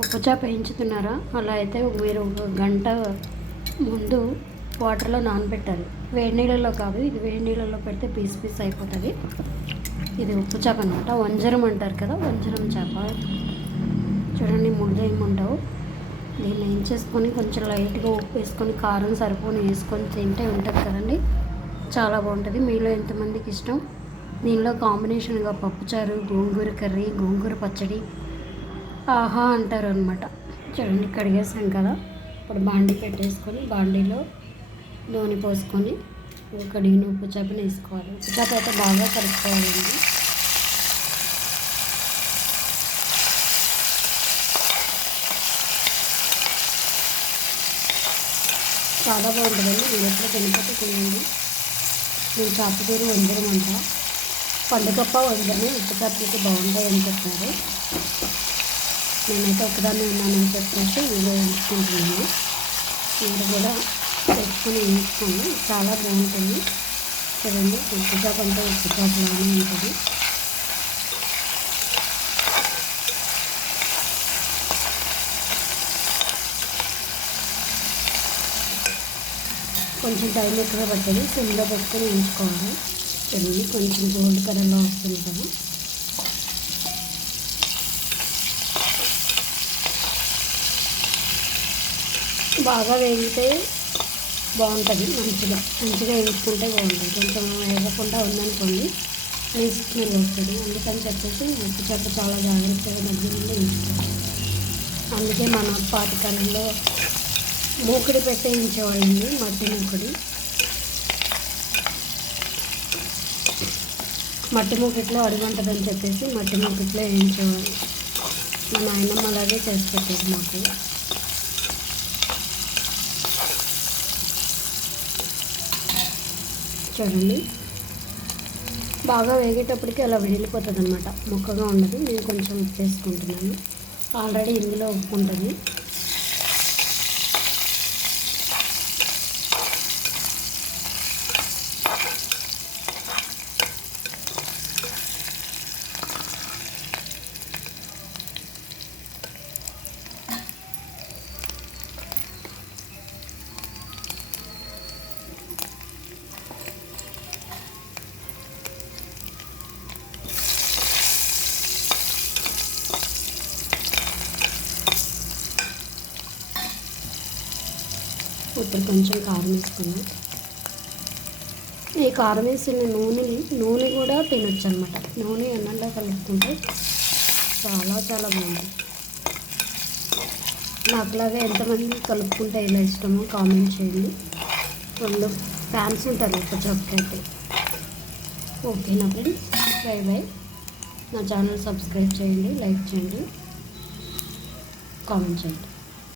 పప్పుచాప వేయించుతున్నారా? అలా అయితే మీరు ఒక గంట ముందు వాటర్లో నానబెట్టాలి. వేడి నీళ్ళలో కాదు ఇది వేడి నీళ్ళలో పెడితే పీస్ పీస్ అయిపోతుంది. ఇది ఉప్పు చేప అనమాట వంజరం అంటారు కదా వంజరం చేప. చూడండి ముళ్ళు ఏమి ఉండవు దీన్ని ఏం చేసుకొని కొంచెం లైట్గా ఉప్పు వేసుకొని కారం సరిపోని వేసుకొని తింటే ఉంటుంది కదండి. చాలా బాగుంటుంది. మీలో ఎంతమందికి ఇష్టం? దీనిలో కాంబినేషన్గా పప్పుచారు గోంగూర కర్రీ గోంగూర పచ్చడి ఆహా అంటారు అనమాట చూడండి కడిగేసాం కదా. ఇప్పుడు బాండీ పెట్టేసుకొని బాండీలో నూనె పోసుకొని కడిగిన ఉప్పు చేపని వేసుకోవాలి ఉప్పు చేప అయితే బాగా కలుపుకోవాలండి. చాలా బాగుంటుందండి. మీరు ఎప్పుడు తినకపోతే తినండి నేను చేపతీరు వండడం అంట పండుగప్ప వంజరమే ఉప్పు చేపలకి బాగుంటాయి అని చెప్పారు. నేనైతే ఒకదాన్ని ఉన్నానని చెప్పేసి వీడియో ఎంచుకుంటున్నాను మీరు కూడా తెచ్చుకొని ఎంచుకోండి చాలా బాగుంటుంది. చూడండి ఉప్పు అంటే ఉప్పు ఉంటుంది. కొంచెం టైం ఎక్కువ పట్టేది సిమ్లో పెట్టుకొని ఉంచుకోవాలి. చూడండి కొంచెం గోల్డ్ కలర్లో వస్తుంది కదా. బాగా వేగితే బాగుంటుంది మంచిగా. మంచిగా వేసుకుంటే బాగుంటుంది. కొంచెం వేగకుండా ఉందనుకోండి వేసి స్మెల్ వస్తుంది అందుకని చెప్పేసి ఉప్పు చెక్క చాలా జాగ్రత్తగా మధ్య నుండి అందుకే మన పాతకాలంలో మూకుడి పెట్టేయించేవాళ్ళండి మట్టి మూకుడి. మట్టి మూకిట్లో అడుగుంటుందని చెప్పేసి మట్టి మూకిట్లో వేయించేవాళ్ళు. మా నాయనమ్మ అలాగే చేసి పెట్టేది మాకు. చూడండి. బాగా వేగేటప్పటికి అలా వెళ్ళిపోతుంది అనమాట మొక్కగా ఉండదు. నేను కొంచెం ఉప్పు వేసుకుంటున్నాను. ఆల్రెడీ ఇందులో ఉప్పు ఉంటుంది. ఇప్పుడు కొంచెం కారం వేసుకున్నాం. ఈ కారం వేసిన నూనెని నూనె కూడా తినొచ్చు అనమాట నూనె అన్నంలో కలుపుకుంటే చాలా చాలా బాగుంటుంది. నాకులాగా ఎంతమంది కలుపుకుంటే ఎలా ఇష్టమో కామెంట్ చేయండి. రెండు ఫ్యాన్స్ ఉంటారు ఒక చొక్కైతే ఓకేనా ఫ్రెండ్స్ బై బై. నా ఛానల్ సబ్స్క్రైబ్ చేయండి లైక్ చేయండి కామెంట్ చేయండి.